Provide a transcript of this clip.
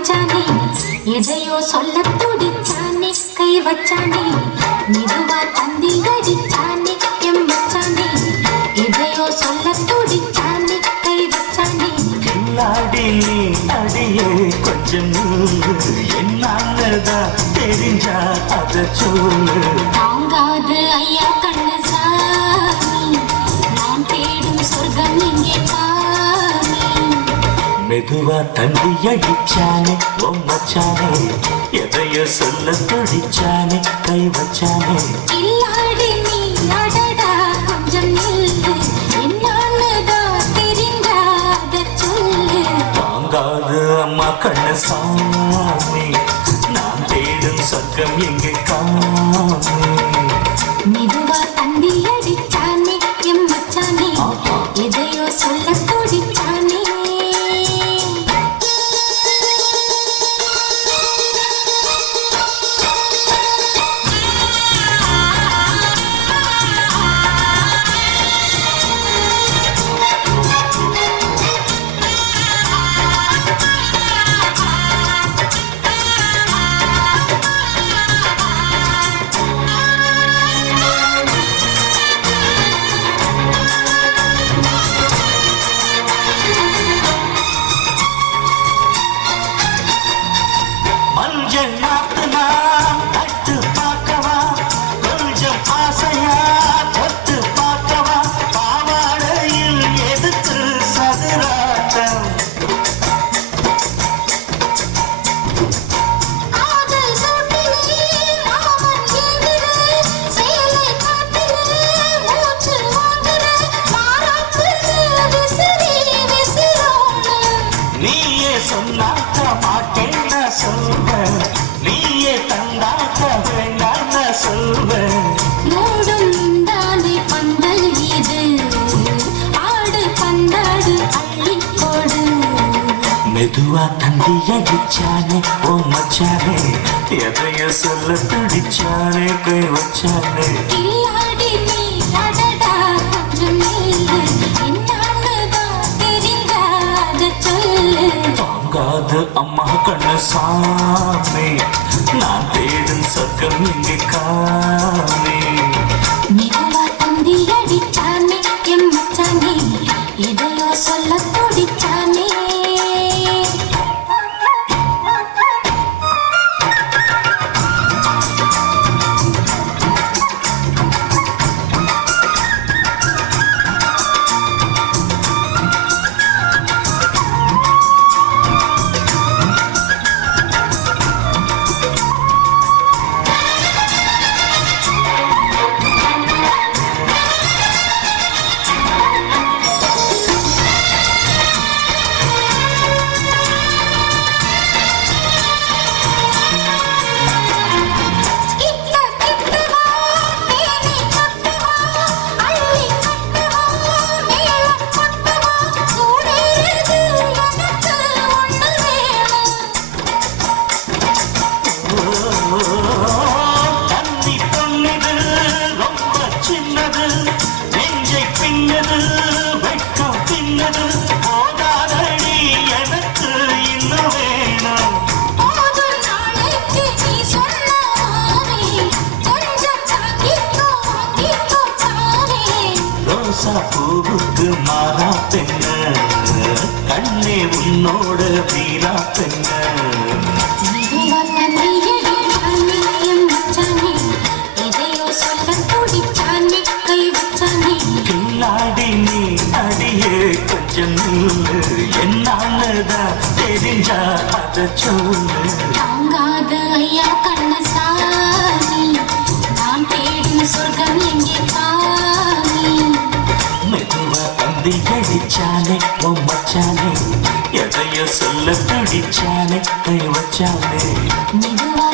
வச்சானே எதையோ சொல்ல துடிச்சானே கை வச்சானே மெதுவா தந்தி அடிச்சானே எம் வச்சானே எதையோ சொல்ல துடிச்சானே கை வச்சானே கில்லாடி நீ அடியே கொஞ்சம் என்னதான் தெரிஞ்சா அத சொல்லு தாங்காது ஐயா கண்ணு சாமி நான் தேடும் சொர்க்கம் இங்கே சாமி மெதுவா தந்தி அடிச்சானே ஓ மச்சானே எதையோ சொல்ல துடிச்சானே கை வச்சானே கில்லாடி நீ அடடா கொஞ்சம் நில்லு என்னன்னுதான் தெரிஞ்சாத சொல்லு தாங்காது அம்மா கண்ணு சாமி நான் தேடும் சொர்க்கம் எங்கே காமி மெதுவா தந்தி அடிச்சானே எம் மச்சானே எதையோ சொல்ல துடிச்சானே மஞ்சள் நாத்து நான் தட்டு பார்க்கவா கொஞ்சம் ஆசையா தொட்டு பார்க்கவா பாவாடையில் எதுக்கு சதுராட்டம் காதல் சூட்டிலே மாமன் ஏங்குது சேலை காட்டிலே மூச்சு வாங்குது மாறாப்புது விசிறி விசிறோடு நீயே சொன்னாக்க மாட்டேன் சொல்வேன் நீயே தந்தாக்க வேண்டாம் சொல்வேன் மூடும் தானே பந்தல் இது ஆடு பந்தாடு அள்ளிக்கோடு மெதுவா தந்தி அடிச்சானே ஓ மச்சானே எதைய சொல்ல துடிச்சானே கை வச்சானே கில்லாடி நீ அடடா கொஞ்சம் நில்லு என்னன்னுதான் தெரிஞ்சாத சொல்லு தாங்காது அம்மா கண்ணு சாமி நான் தேடும் சொர்க்கம் இங்கே காமி மெதுவா தந்தி அடிச்சானே எம் மச்சானே எதையோ சொல்ல துடிச்சானே கிட்ட கிட்ட வா தேனி கட்ட வா அள்ளி கட்ட வா மேளம் கொட்ட வா சூடேறுது எனக்கு ஒண்ணு வேணும் தண்ணி பொண்ணுது ரொம்ப சின்னது நெஞ்சை பின்னது வெட்கம் பின்னது போதாதடி எனக்கு இன்னும் வேணும் போதும் நாளைக்கு நீ சொன்னானே கொஞ்சம் தாங்கிக்கோ வாங்கிக்கோ தானே ரோசா பூவுக்கு மாறா பெண்ண கண்ணே உன்னோட வீரா பெண்ண மெதுவா தந்தி அடிச்சானே எம் மச்சானே எதையோ சொல்ல துடிச்சானே கை வச்சானே கில்லாடி நீ அடியே கொஞ்சம் நில்லு என்னாலதான் தெரிஞ்சா அத சொல்லு தாங்காது ஐயா கண்ணு சாமி நான் தேடும் சொர்க்கம் எங்கே சாமி மெதுவா தந்தி அடிச்சானே ஓ மச்சானே எதையோ சொல்ல துடிச்சானே கை வச்சானே மெதுவா